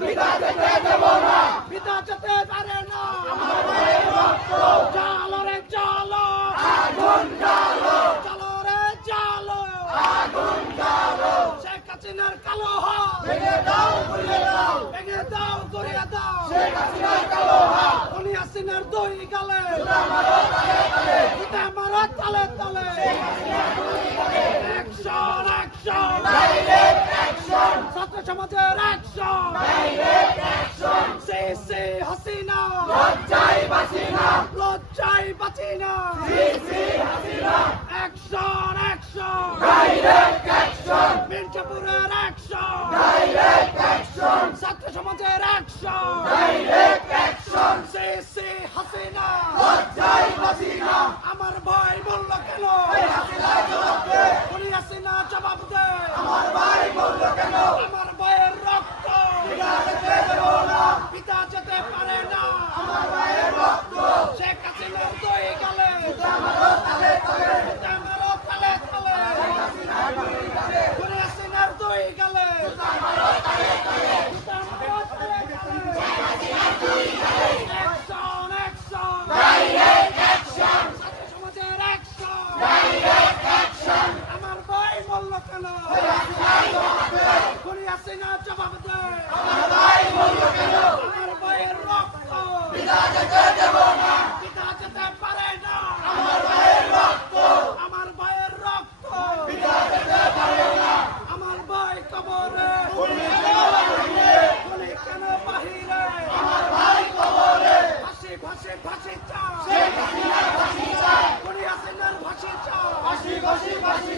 বিদা যেতে দেব না, বিদা যেতে পারে না। আমার ভাইয়ের রক্ত জালো রে জালো, আগুন জ্বালো, জালো রে জালো, আগুন জ্বালো, শেখ হাসিনার কালো হাত ভেঙে দাও গুড়িয়ে দাও, ভেঙে দাও গড়িয়ে দাও। শেখ হাসিনার কালো হাত, খুনি হাসিনার দুই গালে জুতা মারো তালে তালে, জুতা মারো তালে তালে। অ্যাকশন অ্যাকশন, ডাইরেক্ট অ্যাকশন, ছাত্র সমাজের অ্যাকশন। ডাইরেক্ট অ্যাকশন, সে হাসিনা, লজ্জায় বাঁচি না, লজ্জায় বাঁচি না। সি Hasina, action action, direct action, মির্জাপুরের অ্যাকশন, ডাইরেক্ট অ্যাকশন, ছাত্র সমাজের অ্যাকশন। ডাইরেক্ট অ্যাকশন, সে হাসিনা, লজ্জায় বাঁচি না, আমার ভাই বলল কেন? হাসিনা জবাব দে, খুনি হাসিনা জবাব দে। আমার ভাই বলল কেন? আমার ভাইয়ের রক্ত বিদা যেতে দেব না, পিতা যেতে পারে না। আমার ভাইয়ের রক্ত শেখ হাসিনার দুই গালে জুতা মারো তালে তালে, জুতা মারো তালে তালে। খুনি হাসিনার দুই গালে জুতা মারো তালে তালে। অ্যাকশন অ্যাকশন, ডাইরেক্ট অ্যাকশন, ছাত্র সমাজের অ্যাকশন। ডাইরেক্ট অ্যাকশন, আমার ভাই বলল কেন? হাসিনা জবাব দে, খুনি হাসিনা জবাব দে। আমার ভাই বলল কেন? আমার ভাইয়ের রক্ত বিদা যেতে দেব না, পিতা যেতে পারে না। আমার ভাইয়ের রক্ত আমার ভাইয়ের রক্ত বিদা যেতে পারে না, আমার ভাই কবরে খুনি কেন বাহিরে, খুনি কেন বাহিরে? আমার ভাই কবরে, ফাঁসি ফাঁসি ফাঁসি চাই, শেখ হাসিনার ফাঁসি চাই, খুনি হাসিনার ফাঁসি চাই। ফাঁসি ফাঁসি ফাঁসি